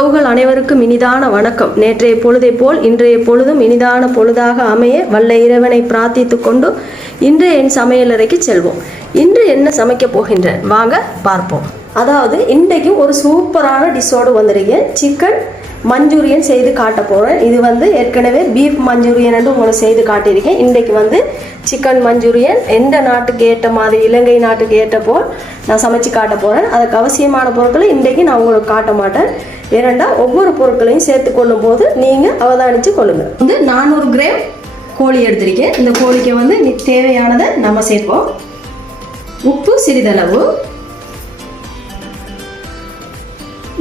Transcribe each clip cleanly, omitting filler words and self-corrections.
உறவுகள் அனைவருக்கும் இனிதான வணக்கம். நேற்றைய பொழுதை போல் இன்றைய பொழுதும் இனிதான பொழுதாக அமைய வல்ல இறைவனை பிரார்த்தித்துக் கொண்டு இன்று என் சமையலறைக்கு செல்வோம். இன்று என்ன சமைக்க போகின்றேன் வாங்க பார்ப்போம். அதாவது இன்றைக்கும் ஒரு சூப்பரான டிஷ்ஷோடு வந்திருக்கேன். சிக்கன் மஞ்சூரியன் செய்து காட்ட போகிறேன். இது ஏற்கனவே பீஃப் மஞ்சூரியன் என்று உங்களுக்கு செய்து காட்டியிருக்கேன். இன்றைக்கு சிக்கன் மஞ்சூரியன் எந்த நாட்டுக்கு ஏற்ற மாதிரி இலங்கை நாட்டுக்கு ஏற்ற போல் நான் சமைச்சு காட்ட போகிறேன். அதுக்கு அவசியமான பொருட்களை இன்றைக்கு நான் உங்களுக்கு காட்ட மாட்டேன். ஏனெண்டா ஒவ்வொரு பொருட்களையும் சேர்த்து கொள்ளும் போது நீங்கள் அவதானித்து கொள்ளுங்கள். 400 கிராம் கோழி எடுத்திருக்கேன். இந்த கோழிக்கு தேவையானதை நம்ம சேர்ப்போம். உப்பு சிறிதளவு,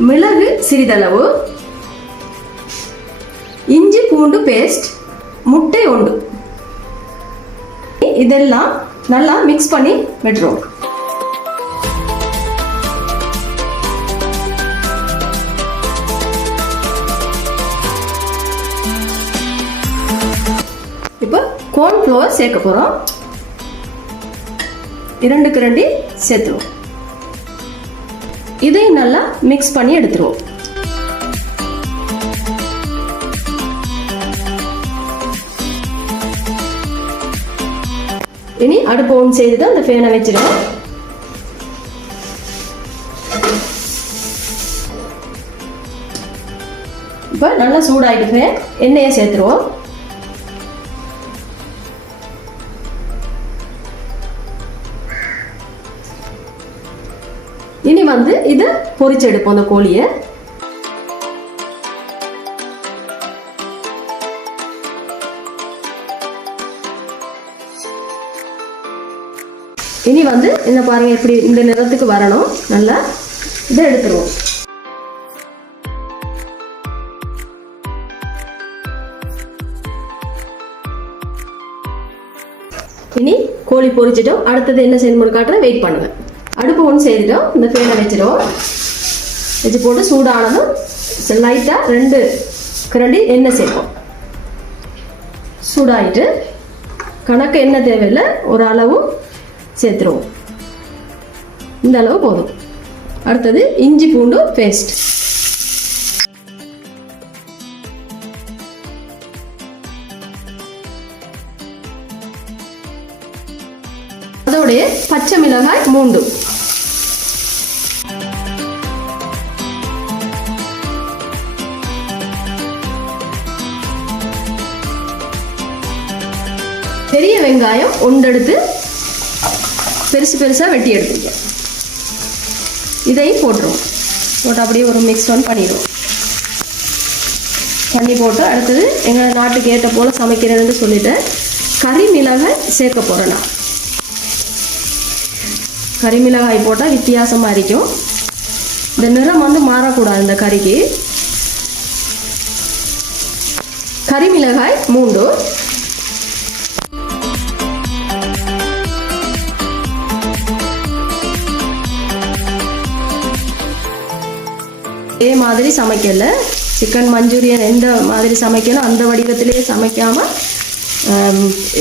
மிளகு சிறிதளவு, இஞ்சி பூண்டு பேஸ்ட், முட்டை 1. இதெல்லாம் நல்லா மிக்ஸ் பண்ணி விட்டுருவோம். இப்போ கோர்ன் ஃப்ளோர் சேர்க்க போறோம். 2 கரண்டி சேர்த்துருவோம். இதையும் நல்லா மிக்ஸ் பண்ணி எடுத்துருவோம். இனி அடுப்பு ஆன் செய்துட்டு அந்த ஃபேனை வச்சிடுவோம். இப்போ நல்லா சூடாயிட்டு ஃபேன், எண்ணெயை சேர்த்துருவோம். இனி இதை பொரிச்சு எடுப்போம் அந்த கோழியை. இனி என்ன பாருங்க, எப்படி இந்த நிறத்துக்கு வரணும். நல்லா இதை எடுத்துருவோம். இனி கோழி பொரிச்சிட்டோம். அடுத்தது என்ன செய்யணும்னு காட்டுறேன், வெயிட் பண்ணுங்க. அடுப்பு ஒன்று செய்துட்டோம். இந்த ஃபேனை வச்சிடும். வச்சு போட்டு சூடானதும் லைட்டாக 2 கரண்டி எண்ணெய் சேர்ப்போம். சூடாயிட்டு கணக்கு எண்ணெய் தேவையில்லை, ஒரு அளவு சேர்த்துருவோம். இந்த அளவு போதும். அடுத்தது இஞ்சி பூண்டு பேஸ்ட், அதோடைய பச்சை மிளகாய் 3, பெரிய வெங்காயம் 1 எடுத்து பெருசு பெருசாக வெட்டி எடுத்துக்க. இதையும் போட்டுருவோம். போட்டு அப்படியே ஒரு மிக்ஸ் பண்ணிடுவோம். தண்ணி போட்டு அடுத்தது எங்கள் நாட்டுக்கு ஏற்ற போல் சமைக்கிறேன்னு சொல்லிட்டு கறி மிளகாய் சேர்க்க போகிறேன். நான் கறி மிளகாய் போட்டால் வித்தியாசமாக இருக்கும். இந்த நிறம் மாறக்கூடாது. இந்த கறிக்கு கறி மிளகாய் 3, இதே மாதிரி சமைக்கல. சிக்கன் மஞ்சூரியன் எந்த மாதிரி சமைக்கணும் அந்த வடிவத்திலேயே சமைக்காம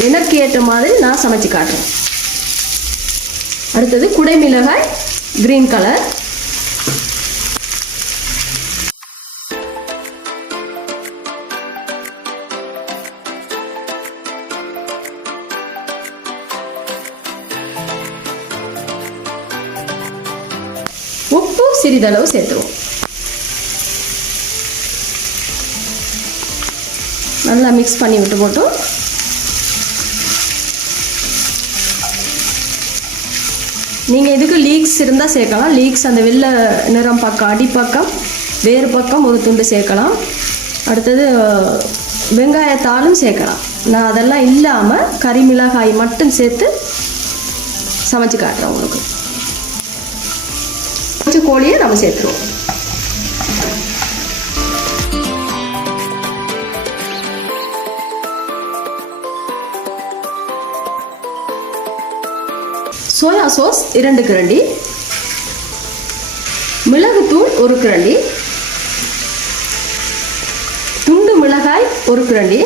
எனக்கு ஏற்ற மாதிரி நான் சமைச்சு காட்டுறேன். அடுத்தது குடை மிளகாய் கிரீன் கலர், உப்பு சிறிதளவு சேர்த்துருவோம். நல்லா மிக்ஸ் பண்ணி விட்டு போட்டோம். நீங்கள் இதுக்கு லீக்ஸ் இருந்தால் சேர்க்கலாம். லீக்ஸ் அந்த வெள்ளை நிறம் பக்கம் அடிப்பக்கம் வேறு பக்கம் ஒரு துண்டு சேர்க்கலாம். அடுத்தது வெங்காயத்தாலும் சேர்க்கலாம். நான் அதெல்லாம் இல்லாமல் கறி மிளகாய் மட்டும் சேர்த்து சமைச்சு காட்டுறேன் உங்களுக்கு. கொஞ்சம் கோழியை நம்ம சேர்த்துருவோம். சோயா சாஸ் 2 கரண்டி, மிளகுத்தூள் 1 கரண்டி, துண்டு மிளகாய் 1 கரண்டி,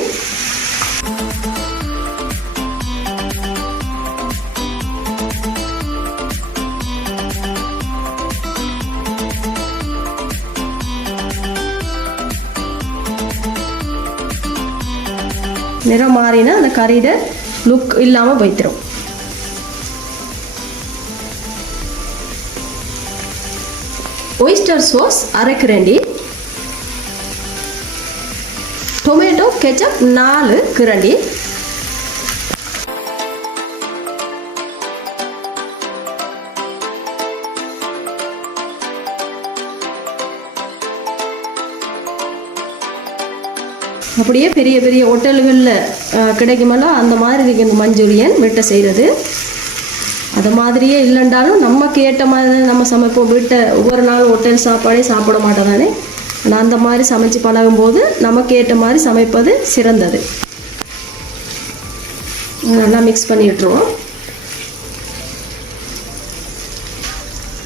நிறம் மாறினா அந்த கறியிட லுக் இல்லாமல் போய்த்திரும். ஒய்ஸ்டர் சோஸ் அரை கிரண்டி, டொமேட்டோ கெச்சப் 4 கிரண்டி, அப்படியே பெரிய பெரிய ஹோட்டல்களில் கிடைக்குமல்ல அந்த மாதிரி இருக்கு இந்த மஞ்சூரியன் வீட்டை செய்கிறது. அது மாதிரியே இல்லைன்றாலும் நமக்கு ஏற்ற மாதிரி நம்ம சமைப்போம். வீட்டை ஒவ்வொரு நாள் ஹோட்டல் சாப்பாடே சாப்பிட மாட்டோம் தானே. ஆனால் அந்த மாதிரி சமைச்சு பழகும்போது நமக்கு ஏற்ற மாதிரி சமைப்பது சிறந்தது. நல்லா மிக்ஸ் பண்ணி விட்டுருவோம்.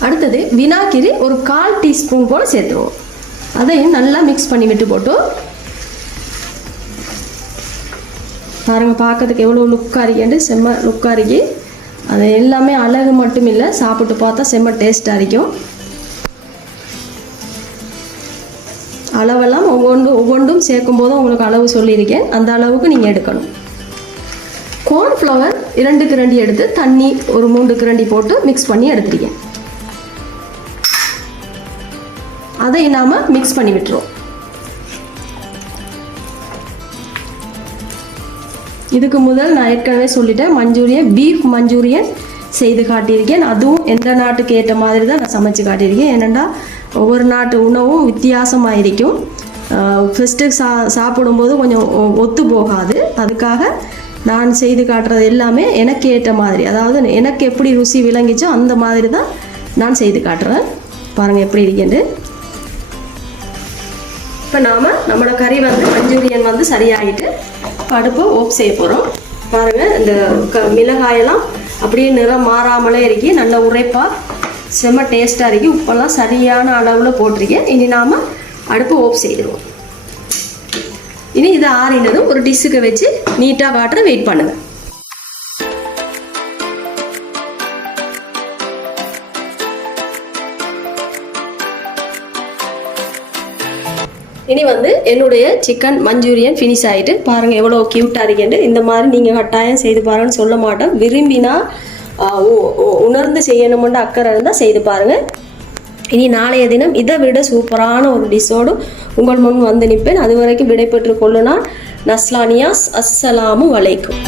அடுத்தது வினாகிரி ஒரு 1/4 டீஸ்பூன் போல் சேர்த்துருவோம். அதையும் நல்லா மிக்ஸ் பண்ணி விட்டு போட்டு பாருங்கள், பார்க்கறதுக்கு எவ்வளோ லுக்காக இருக்கேன்ட்டு செம்ம லுக்காக இருக்கு. அது எல்லாமே அழகு மட்டும் இல்லை, சாப்பிட்டு பார்த்தா செம்ம டேஸ்ட்டாக இருக்கும். அளவெல்லாம் ஒவ்வொன்றும் சேர்க்கும் போது உங்களுக்கு அளவு சொல்லியிருக்கேன், அந்த அளவுக்கு நீங்கள் எடுக்கணும். கார்ன்ஃப்ளவர் 2 கிரண்டி எடுத்து தண்ணி ஒரு 3 கிரண்டி போட்டு மிக்ஸ் பண்ணி எடுத்துருக்கேன். அதை நாம் மிக்ஸ் பண்ணி விட்டுருவோம். இதுக்கு முதல் நான் ஏற்கனவே சொல்லிட்டேன், மஞ்சூரியன் பீஃப் மஞ்சூரியன் செய்து காட்டியிருக்கேன். அதுவும் எந்த நாட்டுக்கு ஏற்ற மாதிரி தான் நான் சமைச்சு காட்டியிருக்கேன். ஏனெண்டா ஒவ்வொரு நாட்டு உணவும் வித்தியாசமாக இருக்கும். ஃபஸ்ட்டு சாப்பிடும்போது கொஞ்சம் ஒத்து போகாது. அதுக்காக நான் செய்து காட்டுறது எல்லாமே எனக்கு ஏற்ற மாதிரி, அதாவது எனக்கு எப்படி ருசி விளங்கிச்சோ அந்த மாதிரி தான் நான் செய்து காட்டுறேன். பாருங்கள் எப்படி இருக்கேன்ட்டு. இப்போ நாம் நம்மளோட கறி மஞ்சூரியன் சரியாகிட்டு அடுப்பை ஓப் செய்ய போகிறோம். பாருங்கள், இந்த மிளகாயெல்லாம் அப்படியே நிறம் மாறாமலே இருக்கு, நல்ல உரைப்பாக செம்ம டேஸ்ட்டாக இருக்குது. உப்பெல்லாம் சரியான அளவில் போட்டிருக்கேன். இனி நாம் அடுப்பை ஓப் செய்துடுவோம். இனி இதை ஆறினதும் ஒரு டிஷ்ஷுக்கு வச்சு நீட்டாக காட்டுற வெயிட் பண்ணுங்கள். இனி என்னுடைய சிக்கன் மஞ்சூரியன் ஃபினிஷ் ஆகிட்டு பாருங்கள் எவ்வளோ க்யூட்டாக இருக்கேன்ட்டு. இந்த மாதிரி நீங்கள் கட்டாயம் செய்து பாருங்கன்னு சொல்ல மாட்டோம். விரும்பினா உணர்ந்து செய்யணுமென்று அக்கறை இருந்தால் செய்து பாருங்கள். இனி நாளைய தினம் இதை விட சூப்பரான ஒரு டிஷ்ஷோடு உங்கள் முன் நிற்பேன். அது வரைக்கும் விடைபெற்று கொள்ளுனா நஸ்லானியாஸ். அஸ்ஸலாமு அலைக்கும்.